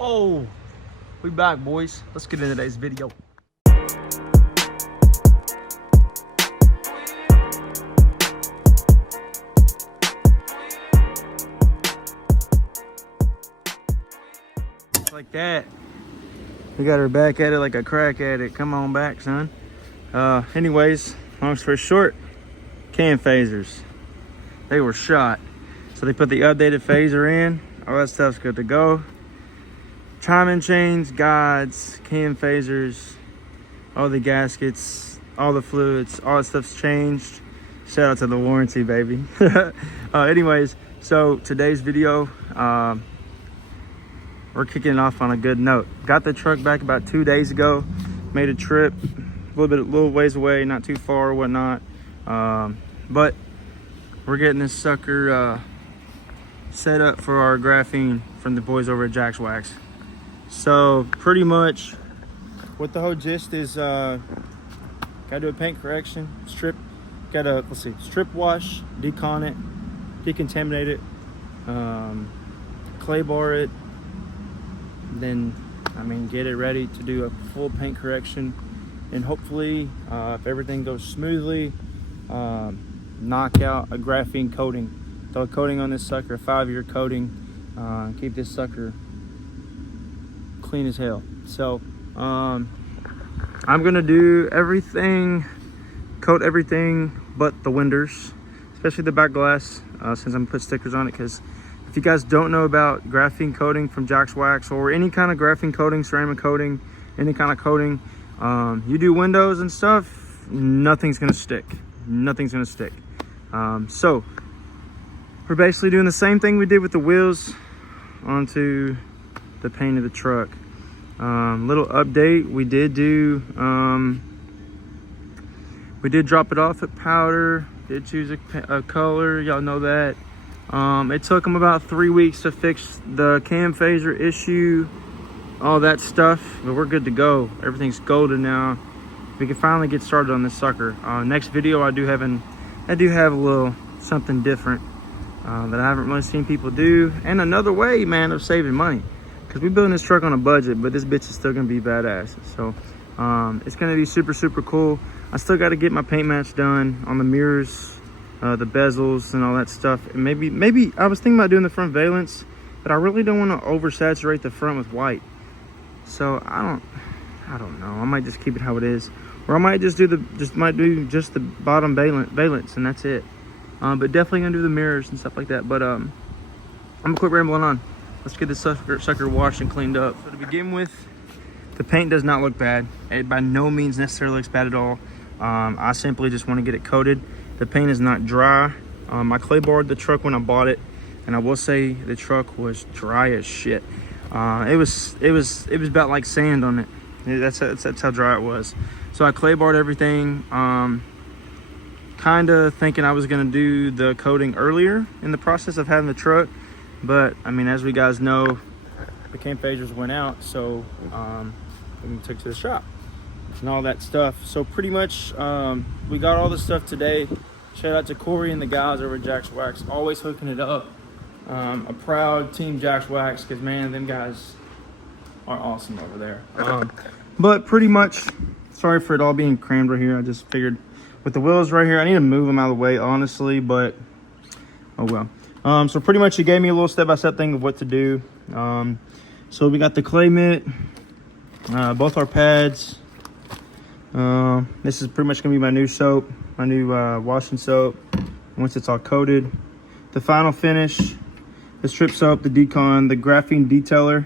Oh, we back, boys. Let's get into today's video. Like that. We got her back at it like a crack addict. Come on back, son. Anyways, long story short, cam phasers. They were shot. So they put the updated phaser in. All that stuff's good to go. Timing chains, guides, cam phasers, all the gaskets, all the fluids, all that stuff's changed. Shout out to the warranty, baby. Anyways, so today's video, we're kicking it off on a good note. Got the truck back about 2 days ago. Made a trip, a little ways away, not too far or whatnot. But we're getting this sucker set up for our graphene from the boys over at Jack's Wax. So pretty much what the whole gist is, gotta do a paint correction, strip wash, decon it, decontaminate it, clay bar it, then get it ready to do a full paint correction, and hopefully if everything goes smoothly, knock out a graphene coating. Throw a coating on this sucker, a 5-year coating, keep this sucker clean as hell. So I'm gonna do everything, coat everything but the windows, especially the back glass, since I'm gonna put stickers on it. Because if you guys don't know about graphene coating from Jack's Wax, or any kind of graphene coating, ceramic coating, any kind of coating, you do windows and stuff, nothing's gonna stick. So we're basically doing the same thing we did with the wheels onto the paint of the truck. Little update, we did drop it off at powder, did choose a color, y'all know that. It took them about 3 weeks to fix the cam phaser issue, all that stuff, but we're good to go. Everything's golden now. We can finally get started on this sucker. Next video, I do have a little something different that I haven't really seen people do, and another way, man, of saving money. Because we're building this truck on a budget, but this bitch is still gonna be badass. So it's gonna be super, super cool. I still got to get my paint match done on the mirrors, the bezels and all that stuff. And maybe I was thinking about doing the front valence, but I really don't want to oversaturate the front with white. So I don't know. I might just keep it how it is, or I might just do just the bottom valence, and that's it. But definitely gonna do the mirrors and stuff like that. But I'm gonna quit rambling on. Let's get this sucker washed and cleaned up. So to begin with, the paint does not look bad. It by no means necessarily looks bad at all. I simply just want to get it coated. The paint is not dry. I clay barred the truck when I bought it, and I will say the truck was dry as shit. It was about like sand on it. That's how dry it was. So I clay barred everything. Kind of thinking I was gonna do the coating earlier in the process of having the truck. But as we guys know, the cam phasers went out, so we took to the shop and all that stuff. So pretty much we got all the stuff today. Shout out to Corey and the guys over at Jack's Wax, always hooking it up. A proud team Jack's Wax, because man, them guys are awesome over there. But pretty much, sorry for it all being crammed right here. I just figured with the wheels right here, I need to move them out of the way, honestly, but oh well. So pretty much he gave me a little step-by-step thing of what to do. So we got the clay mitt, both our pads. This is pretty much gonna be my new soap, my new washing soap once it's all coated. The final finish, the strip soap, the decon, the graphene detailer,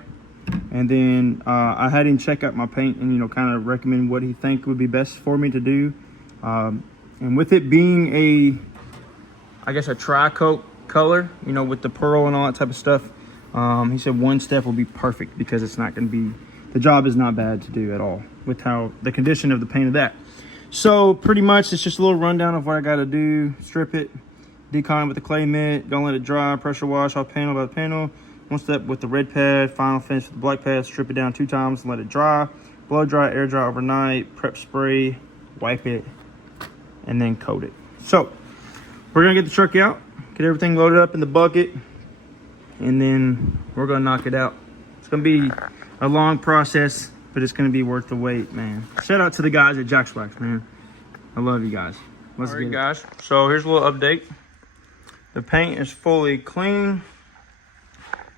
and then I had him check out my paint and kind of recommend what he think would be best for me to do. And with it being I guess a tri-coat color, with the pearl and all that type of stuff, he said one step will be perfect, because it's not going to be, the job is not bad to do at all with how the condition of the paint of that. So pretty much it's just a little rundown of what I got to do. Strip it, decon it with the clay mitt, gonna let it dry, pressure wash off panel by panel. One step with the red pad, final finish with the black pad, strip it down 2 times and let it dry, blow dry, air dry overnight, prep spray, wipe it, and then coat it. So we're gonna get the truck out, get everything loaded up in the bucket, and then we're gonna knock it out. It's gonna be a long process, but it's gonna be worth the wait, man. Shout out to the guys at Jack's Wax, man. I love you guys. Let's get it, guys. So here's a little update. The paint is fully clean,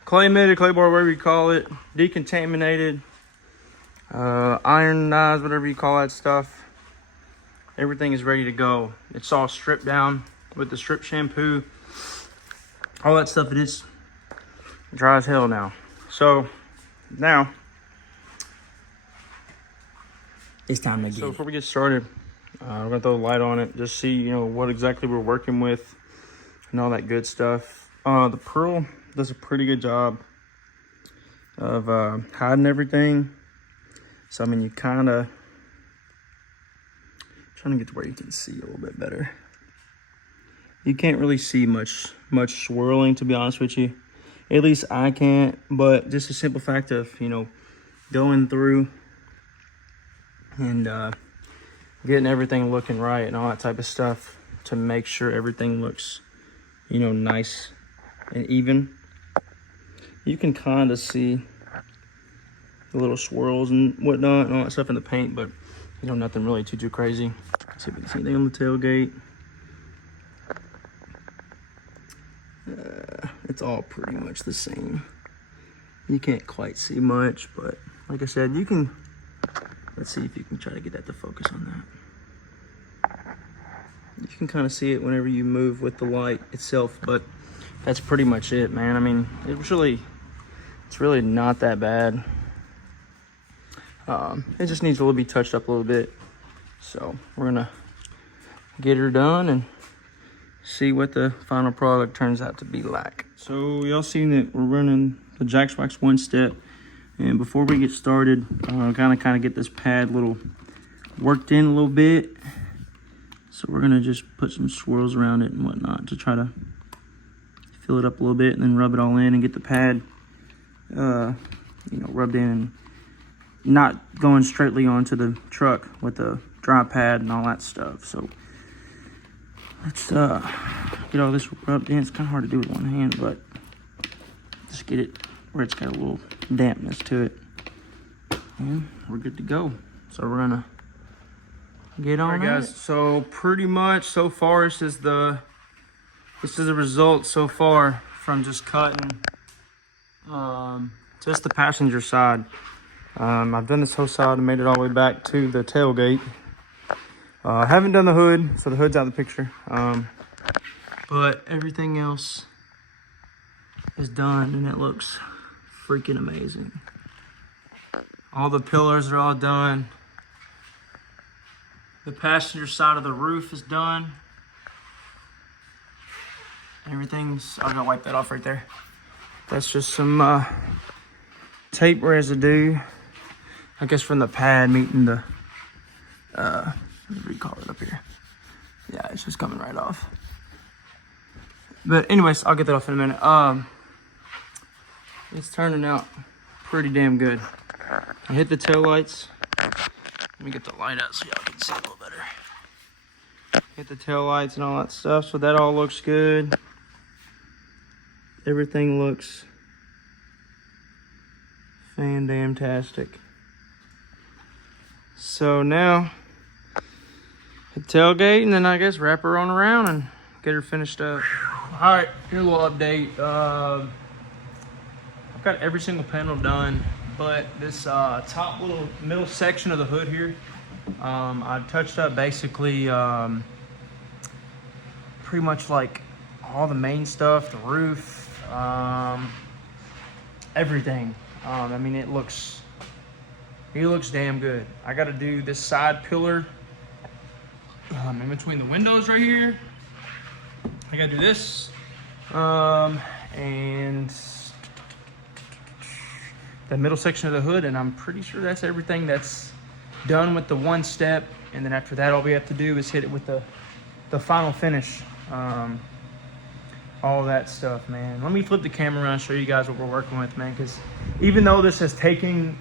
clay emitted, clay bar, whatever you call it, decontaminated, ironized, whatever you call that stuff. Everything is ready to go. It's all stripped down with the strip shampoo, all that stuff. It is dry as hell now. So now it's time to get it. Before we get started, we're gonna throw the light on it, just see, you know, what exactly we're working with and all that good stuff. The Pearl does a pretty good job of hiding everything. So I mean, you kind of trying to get to where you can see a little bit better. You can't really see much swirling, to be honest with you. At least I can't, but just a simple fact of, you know, going through and getting everything looking right and all that type of stuff to make sure everything looks, you know, nice and even. You can kind of see the little swirls and whatnot and all that stuff in the paint, but you know, nothing really too crazy. Let's see if we can see anything on the tailgate. It's all pretty much the same. You can't quite see much, but like I said, you can. Let's see if you can try to get that to focus on that. You can kind of see it whenever you move with the light itself, but that's pretty much it, man. I mean, it's really not that bad. It just needs to be touched up a little bit. So we're gonna get her done and see what the final product turns out to be like. So y'all seen that we're running the Jack's Wax one step, and before we get started, kind of get this pad little worked in a little bit. So we're gonna just put some swirls around it and whatnot to try to fill it up a little bit, and then rub it all in and get the pad, you know, rubbed in and not going straightly onto the truck with the dry pad and all that stuff. So let's get all this rubbed in. It's kind of hard to do with one hand, but just get it where it's got a little dampness to it, and we're good to go. So we're gonna get on it. Guys, so pretty much so far this is the result so far from just cutting just the passenger side. I've done this whole side and made it all the way back to the tailgate. I haven't done the hood, so the hood's out of the picture. But everything else is done, and it looks freaking amazing. All the pillars are all done. The passenger side of the roof is done. Everything's, I'm gonna wipe that off right there. That's just some tape residue, I guess, from the pad meeting the, what do you call it up here? Yeah, it's just coming right off. But anyways, I'll get that off in a minute. It's turning out pretty damn good. I hit the tail lights. Let me get the light out so y'all can see a little better. Hit the tail lights and all that stuff, so that all looks good. Everything looks fan-damn-tastic. So now, hit tailgate, and then I guess wrap her on around and get her finished up. All right, here's a little update. I've got every single panel done, but this top little middle section of the hood here, I touched up basically pretty much like all the main stuff, the roof, everything. I mean, it looks damn good. I got to do this side pillar in between the windows right here. I got to do this, and the middle section of the hood, and I'm pretty sure that's everything that's done with the one step. And then after that, all we have to do is hit it with the final finish. All that stuff, man. Let me flip the camera around and show you guys what we're working with, man, because even though this has taken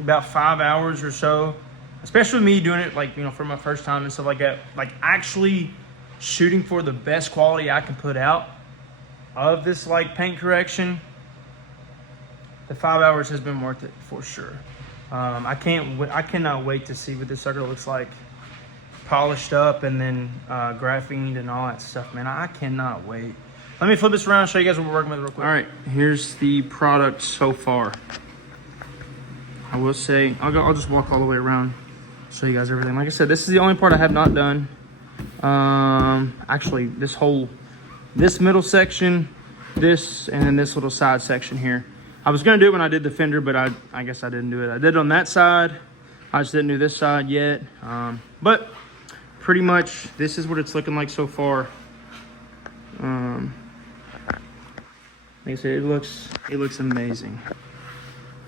about 5 hours or so, especially me doing it, like, you know, for my first time and stuff like that, like actually shooting for the best quality I can put out of this, like, paint correction, the 5 hours has been worth it for sure. I cannot wait to see what this sucker looks like polished up and then graphened and all that stuff, man. I cannot wait. Let me flip this around and show you guys what we're working with real quick. All right, here's the product so far. I will say, I'll just walk all the way around, show you guys everything. Like I said, this is the only part I have not done. Actually, this middle section, this, and then this little side section here. I was gonna do it when I did the fender, but I guess I didn't do it. I did it on that side. I just didn't do this side yet. But pretty much, this is what it's looking like so far. Like I said, it looks amazing.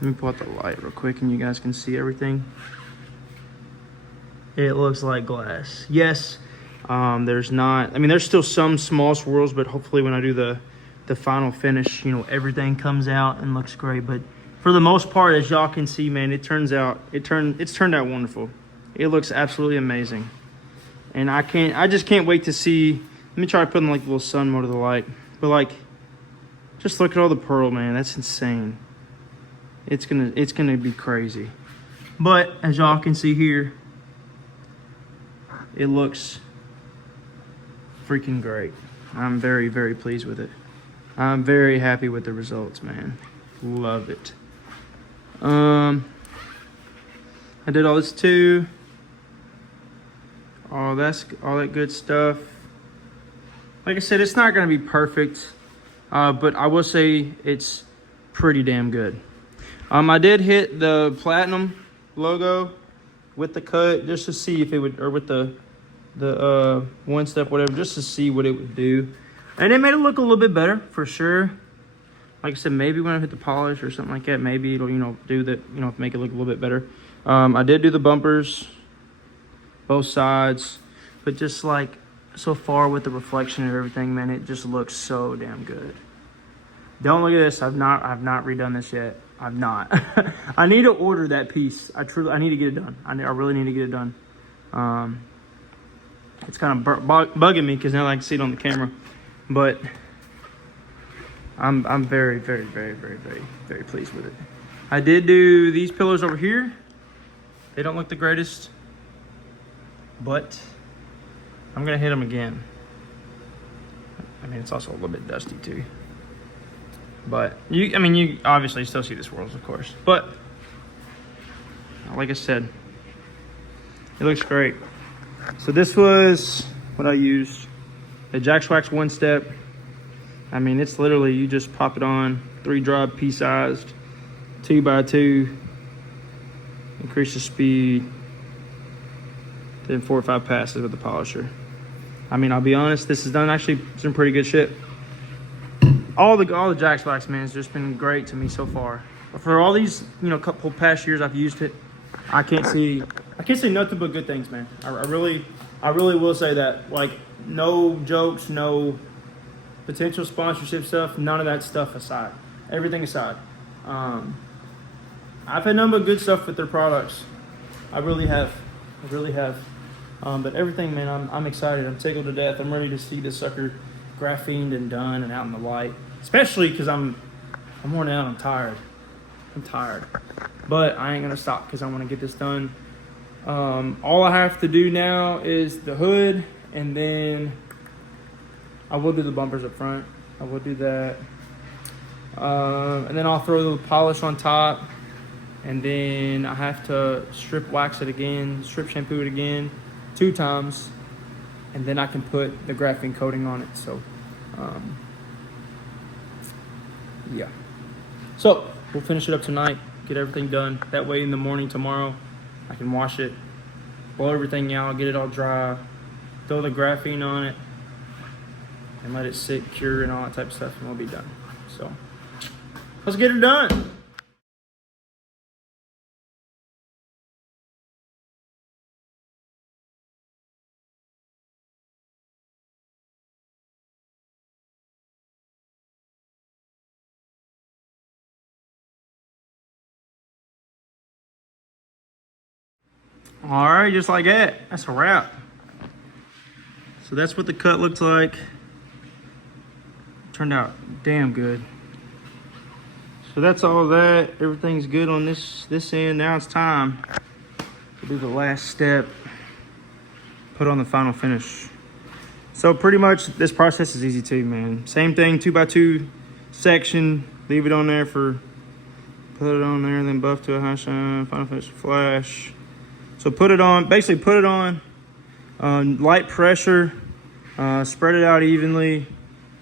Let me pull out the light real quick and you guys can see everything. It looks like glass. Yes, there's still some small swirls, but hopefully when I do the final finish, you know, everything comes out and looks great. But for the most part, as y'all can see, man, it's turned out wonderful. It looks absolutely amazing. And I just can't wait to see. Let me try to put in like a little sun mode of the light. But like, just look at all the pearl, man. That's insane. It's gonna be crazy. But as y'all can see here, it looks freaking great. I'm very, very pleased with it. I'm very happy with the results, man. Love it. I did all this too. All that good stuff. Like I said, it's not gonna be perfect, but I will say it's pretty damn good. I did hit the platinum logo with the cut just to see if it would, or with the one step, whatever, just to see what it would do. And it made it look a little bit better for sure. Like I said, maybe when I hit the polish or something like that, maybe it'll, you know, do that, you know, make it look a little bit better. I did do the bumpers, both sides, but just like so far with the reflection of everything, man, it just looks so damn good. Don't look at this. I've not redone this yet. I've not. I need to order that piece. I need to get it done. I really need to get it done. It's kind of bugging me because now I can see it on the camera, but I'm very, very, very, very, very, very pleased with it. I did do these pillars over here. They don't look the greatest, but I'm gonna hit them again. I mean, it's also a little bit dusty too. But you obviously still see the swirls, of course. But like I said, it looks great. So this was what I used. The Jack Wax one step. I mean, it's literally, you just pop it on, 3-drop, pea-sized, 2x2, increase the speed, then 4 or 5 passes with the polisher. I mean, I'll be honest, this has done actually some pretty good shit. All the Jack Wax, man, has just been great to me so far. For all these, you know, couple past years I've used it, I can't see nothing but good things, man. I really will say that. Like, no jokes, no potential sponsorship stuff, none of that stuff aside. Everything aside. I've had nothing but good stuff with their products. I really have. But everything, man, I'm excited. I'm tickled to death. I'm ready to see this sucker graphened and done and out in the light. Especially because I'm worn out. I'm tired. But I ain't gonna stop because I want to get this done. All I have to do now is the hood, and then I will do the bumpers up front. I will do that. And then I'll throw the polish on top, and then I have to strip wax it again, strip shampoo it again 2 times, and then I can put the graphene coating on it. So yeah, so we'll finish it up tonight, get everything done. That way in the morning tomorrow I can wash it, blow everything out, get it all dry, throw the graphene on it, and let it sit, cure, and all that type of stuff, and we'll be done. So let's get it done. All right, just like that. That's a wrap. So that's what the cut looks like. Turned out damn good. So that's all that. Everything's good on this end. Now it's time to do the last step. Put on the final finish. So pretty much this process is easy too, man. Same thing, 2x2 section. Leave it on there for, put it on there, then buff to a high shine, final finish flash. So put it on, basically put it on light pressure, spread it out evenly,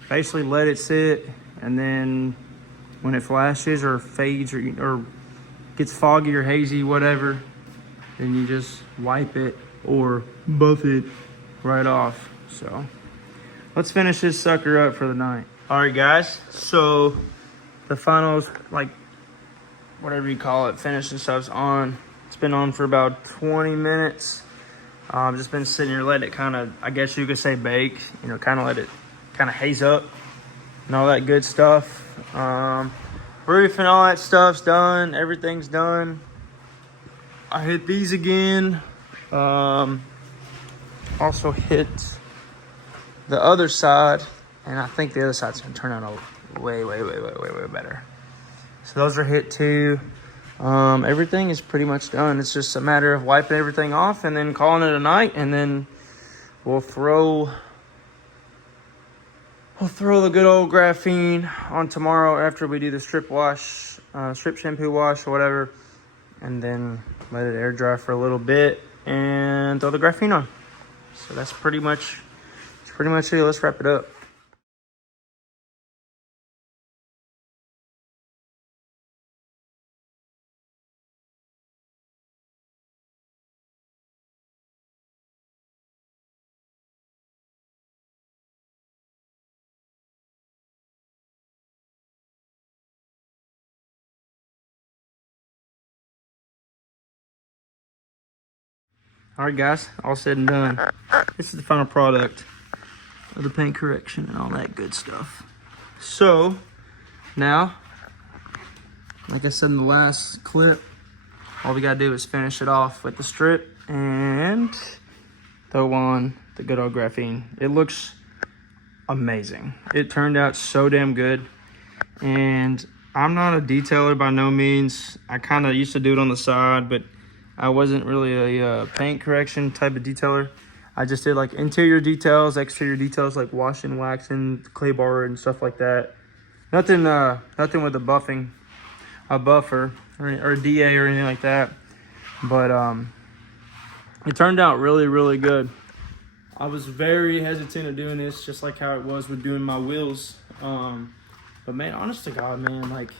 basically let it sit, and then when it flashes or fades or gets foggy or hazy, whatever, then you just wipe it or buff it right off. So let's finish this sucker up for the night. All right, guys, so the finals, like whatever you call it, finishing stuff's on. It's been on for about 20 minutes. Just been sitting here, letting it kind of, I guess you could say, bake, you know, kind of let it kind of haze up and all that good stuff. Roof and all that stuff's done. Everything's done. I hit these again. Also hit the other side, and I think the other side's gonna turn out way better. So those are hit too. Everything is pretty much done. It's just a matter of wiping everything off and then calling it a night, and then we'll throw the good old graphene on tomorrow after we do the strip wash, strip shampoo wash or whatever, and then let it air dry for a little bit and throw the graphene on. So that's pretty much it. Let's wrap it up. All right, guys, all said and done. This is the final product of the paint correction and all that good stuff. So now, like I said in the last clip, all we gotta do is finish it off with the strip and throw on the good old graphene. It looks amazing. It turned out so damn good. And I'm not a detailer by no means. I kind of used to do it on the side, but I wasn't really a paint correction type of detailer. I just did like interior details, exterior details, like washing, waxing, clay bar and stuff like that. Nothing with a buffer or a DA or anything like that. But it turned out really good. I was very hesitant of doing this, just like how it was with doing my wheels. But man, honest to God, man, like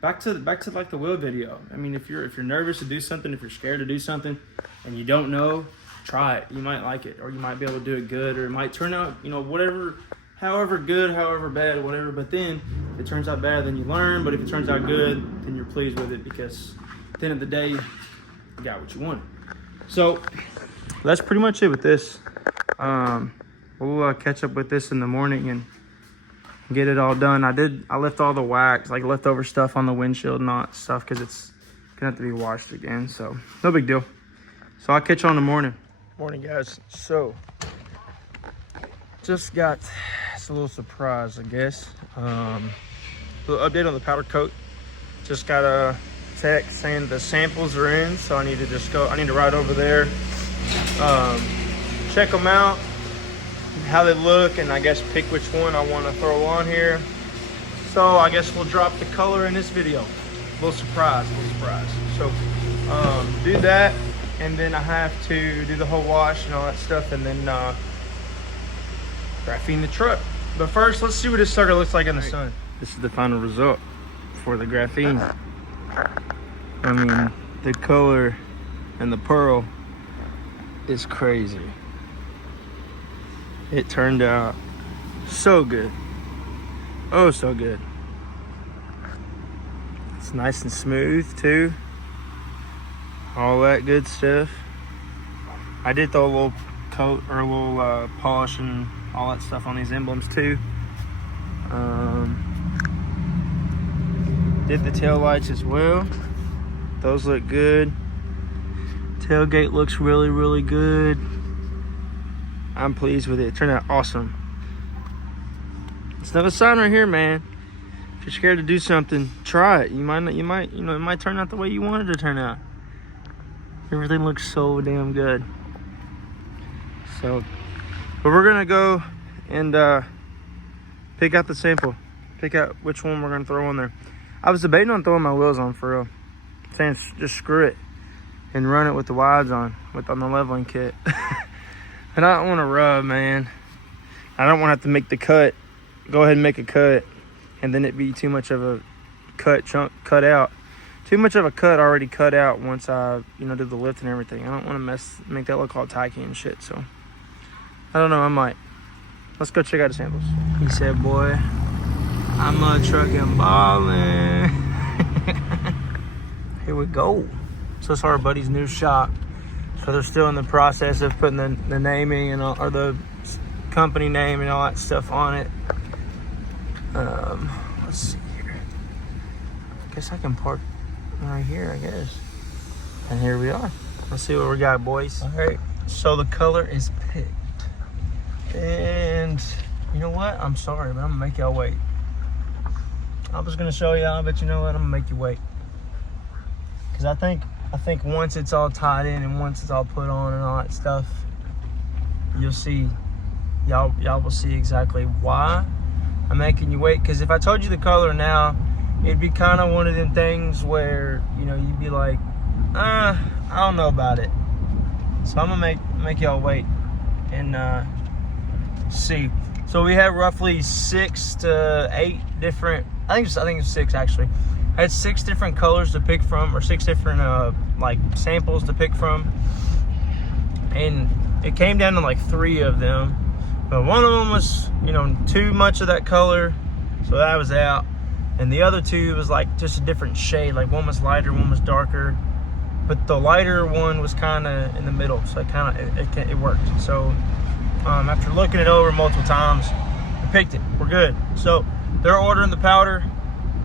back to like the wheel video. I mean, if you're nervous to do something, if you're scared to do something and you don't know, try it. You might like it, or you might be able to do it good, or it might turn out, you know, whatever, however good, however bad, whatever. But then if it turns out bad, then you learn. But if it turns out good, then you're pleased with it, because at the end of the day, you got what you wanted. So that's pretty much it with this. We'll catch up with this in the morning and get it all done. I left all the wax, like leftover stuff on the windshield and all that stuff, because it's gonna have to be washed again, so no big deal. So I'll catch you on the morning. Morning, guys. So just got it's a little surprise, I guess. A little update on the powder coat. Just got a text saying the samples are in, so I need to ride over there, check them out, how they look, and I guess pick which one I want to throw on here. So I guess we'll drop the color in this video. Little surprise. So do that, and then I have to do the whole wash and all that stuff, and then graphene the truck. But first, let's see what this sucker looks like in the sun. This is the final result for the graphene. I mean, the color and the pearl is crazy. It turned out so good. Oh, so good. It's nice and smooth too. All that good stuff. I did throw a little coat or a little polish and all that stuff on these emblems too. Did the tail lights as well. Those look good. Tailgate looks really good. I'm pleased with it. It turned out awesome. It's another sign right here, man. If you're scared to do something, try it. You might, it might turn out the way you wanted it to turn out. Everything looks so damn good. So, but we're gonna go and pick out the sample. Pick out which one we're gonna throw on there. I was debating on throwing my wheels on for real. Saying just screw it and run it with the wides on the leveling kit. And I don't want to rub, man. I don't want to have to make the cut. Go ahead and make a cut, and then it be too much of a cut out. Too much of a cut already cut out once I, do the lift and everything. I don't want to make that look all tacky and shit. So I don't know. I might. Let's go check out the samples. He said, "Boy, I'm a trucking ballin'." Here we go. So it's our buddy's new shop. So they're still in the process of putting the naming and all, or the company name and all that stuff on it. Let's see here. I guess I can park right here, I guess. And here we are. Let's see what we got, boys. All right. So the color is picked. And you know what? I'm sorry, but I'm gonna make y'all wait. I was gonna show y'all, but you know what? I'm gonna make you wait. Cause I think once it's all tied in and once it's all put on and all that stuff, you'll see, y'all will see exactly why I'm making you wait. Cause if I told you the color now, it'd be kind of one of them things where, you'd be like, I don't know about it. So I'm gonna make y'all wait and see. So we have roughly 6 to 8 different, I think it's 6 actually. I had 6 different colors to pick from, or 6 different like samples to pick from, and it came down to like 3 of them. But one of them was, too much of that color, so that was out. And the other 2 was like just a different shade. Like one was lighter, one was darker. But the lighter one was kind of in the middle, so it worked. So after looking it over multiple times, I picked it. We're good. So they're ordering the powder.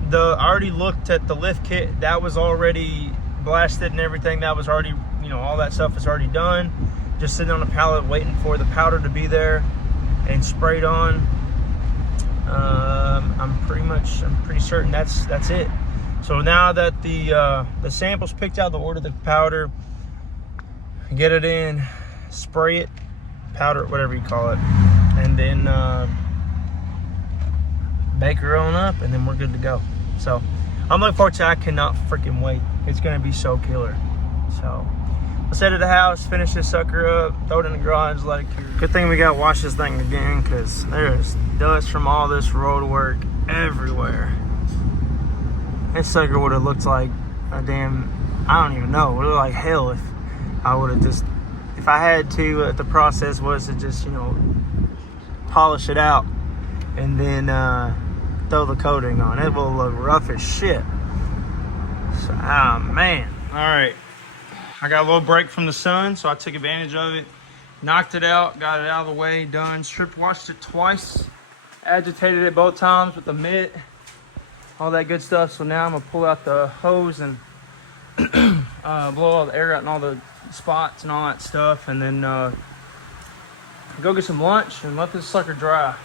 I already looked at the lift kit. That was already blasted and everything. That was already, all that stuff is already done. Just sitting on a pallet waiting for the powder to be there and sprayed on. I'm pretty certain that's it. So now that the sample's picked out, they'll order the powder, get it in, spray it, powder, whatever you call it, and then bake her on up, and then we're good to go. So I'm looking forward to it. I cannot freaking wait. It's gonna be so killer. So let's head to the house, finish this sucker up, throw it in the garage, let it cure. Good thing we got wash this thing again, because there's dust from all this road work everywhere. This sucker would have looked like a damn, I don't even know, it would have looked like hell if I would have just, if I had to, the process was to just, polish it out and then throw the coating on. It will look rough as shit. So, man. All right. I got a little break from the sun, so I took advantage of it. Knocked it out, got it out of the way, done. Strip washed it twice. Agitated it both times with the mitt. All that good stuff. So now I'm gonna pull out the hose and blow all the air out and all the spots and all that stuff, and then go get some lunch and let this sucker dry.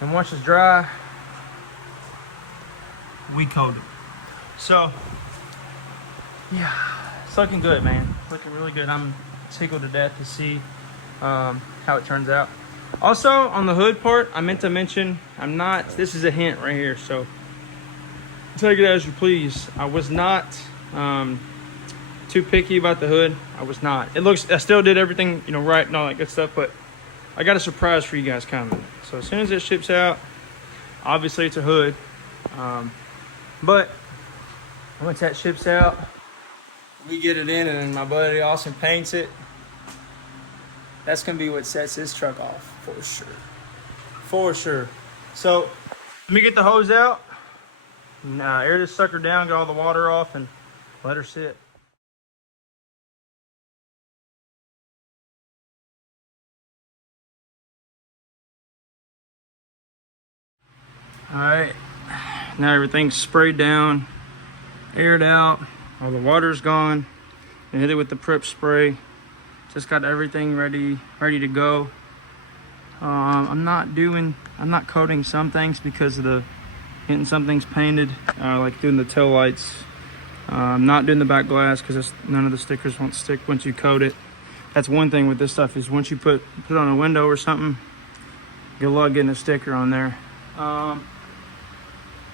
And once it's dry, we coat it. So yeah, it's looking good, man. Looking really good. I'm tickled to death to see how it turns out. Also, on the hood part, I meant to mention, this is a hint right here, so take it as you please. I was not too picky about the hood. I was not. I still did everything, right and all that good stuff, but I got a surprise for you guys coming. So as soon as it ships out, obviously it's a hood, but once that ships out, we get it in and my buddy Austin paints it. That's gonna be what sets this truck off for sure. For sure. So let me get the hose out and air this sucker down, get all the water off, and let her sit. All right, now everything's sprayed down, aired out, all the water's gone. I hit it with the prep spray. Just got everything ready to go. I'm not coating some things because of the getting some things painted, like doing the tail lights. Not doing the back glass because none of the stickers won't stick once you coat it. That's one thing with this stuff is once you put it on a window or something, good luck getting a sticker on there.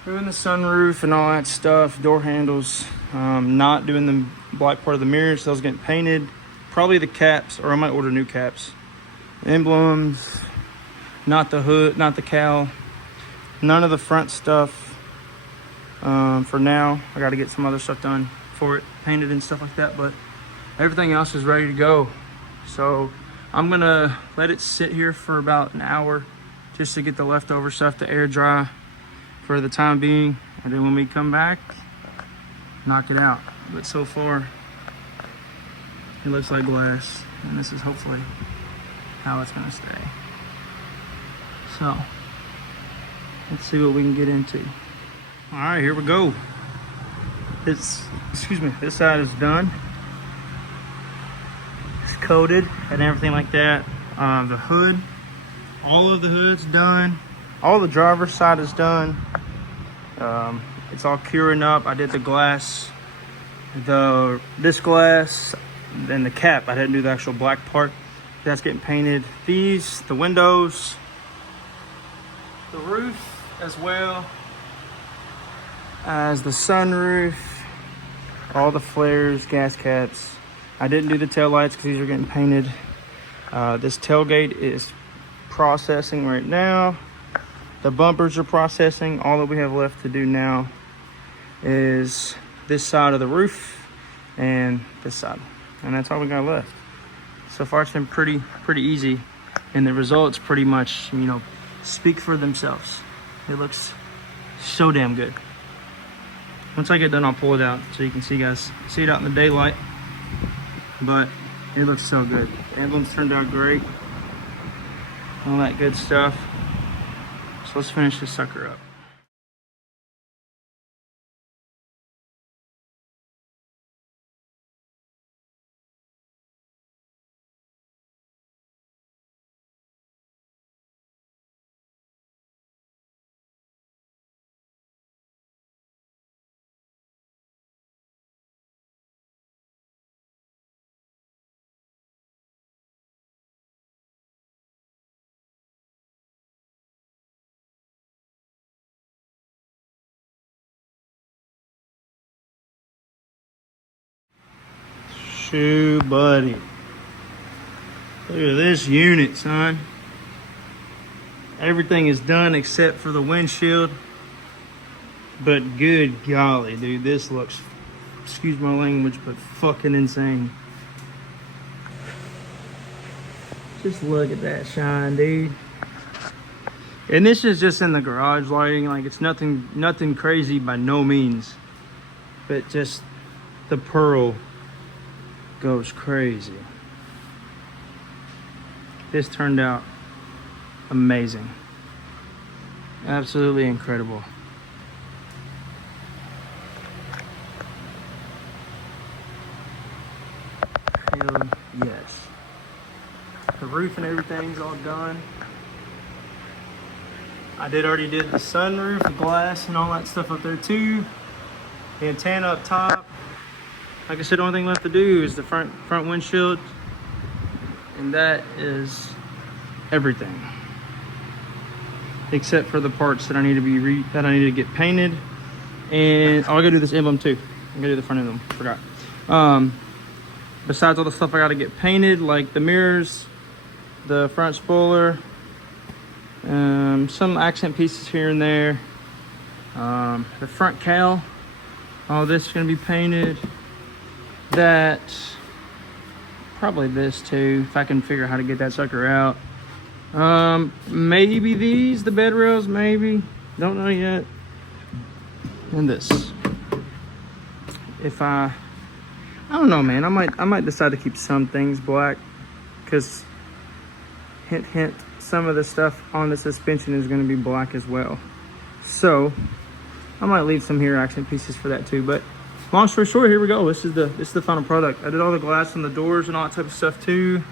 Doing the sunroof and all that stuff, door handles. Not doing the black part of the mirrors, those getting painted. Probably the caps, or I might order new caps. Emblems, not the hood, not the cowl. None of the front stuff. For now, I got to get some other stuff done for it, painted and stuff like that, but everything else is ready to go. So I'm gonna let it sit here for about an hour just to get the leftover stuff to air dry for the time being, and then when we come back, knock it out. But so far it looks like glass, and this is hopefully how it's gonna stay. So let's see what we can get into. All right, here we go. This side is done. It's coated and everything like that. The hood, all of the hood's done. All the driver's side is done. It's all curing up. I did the glass, this glass, then the cap. I didn't do the actual black part. That's getting painted. These, the windows, the roof as well as the sunroof, all the flares, gas caps. I didn't do the tail lights because these are getting painted. This tailgate is processing right now. The bumpers are processing. All that we have left to do now is this side of the roof and this side, and that's all we got left. So far it's been pretty easy, and the results pretty much, you know, speak for themselves. It looks so damn good. Once I get done, I'll pull it out so you can see it out in the daylight. But it looks so good. The emblems turned out great. All that good stuff. So let's finish this sucker up. Shoot, buddy. Look at this unit, son. Everything is done except for the windshield. But good golly, dude, this looks, excuse my language, but fucking insane. Just look at that shine, dude. And this is just in the garage lighting. Like, it's nothing crazy by no means. But just the pearl goes crazy. This turned out amazing. Absolutely incredible. Hell yes. The roof and everything's all done. I already did the sunroof, the glass, and all that stuff up there too. The antenna up top. Like I said, the only thing left to do is the front windshield, and that is everything, except for the parts that I need to get painted. And I gotta do this emblem too. I'm gonna do the front emblem. Forgot. Besides all the stuff I gotta get painted, like the mirrors, the front spoiler, some accent pieces here and there, the front cowl, all this is gonna be painted. That, probably this too, if I can figure out how to get that sucker out. Maybe these, the bed rails, maybe, don't know yet. And this, if I don't know, man. I might decide to keep some things black, because hint hint, some of the stuff on the suspension is going to be black as well. So I might leave some here accent pieces for that too. But long story short, here we go. This is the final product. I did all the glass on the doors and all that type of stuff too.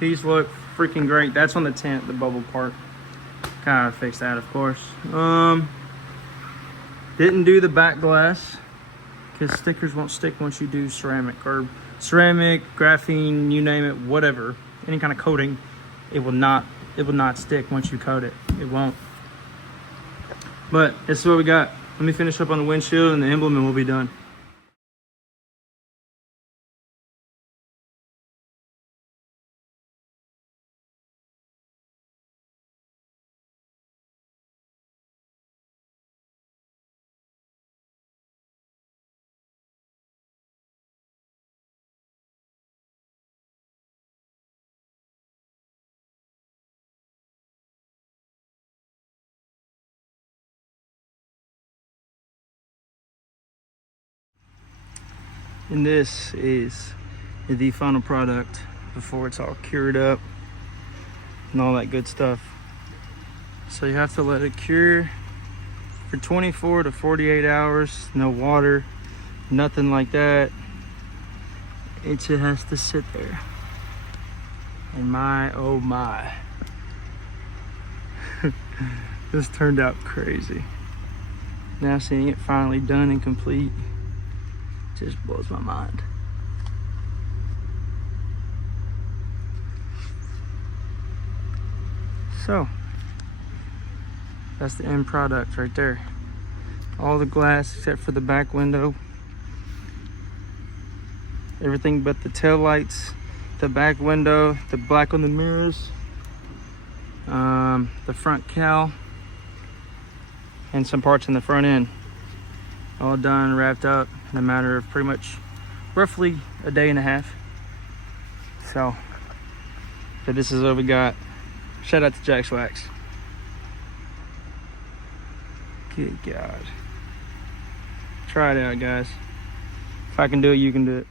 These look freaking great. That's on the tent, the bubble part. Kind of fix that, of course. Didn't do the back glass because stickers won't stick once you do ceramic, or ceramic, graphene, you name it, whatever, any kind of coating. It will not stick once you coat it. It won't. But this is what we got. Let me finish up on the windshield and the emblem and we'll be done. And this is the final product before it's all cured up and all that good stuff. So you have to let it cure for 24 to 48 hours. No water, nothing like that. It just has to sit there. And my, oh my. This turned out crazy. Now seeing it finally done and complete just blows my mind. So that's the end product right there. All the glass except for the back window. Everything but the tail lights, the back window, the black on the mirrors, the front cowl, and some parts in the front end. All done, wrapped up in a matter of pretty much roughly a day and a half. So this is what we got. Shout out to Jack's Wax. Good God. Try it out, guys. If I can do it, you can do it.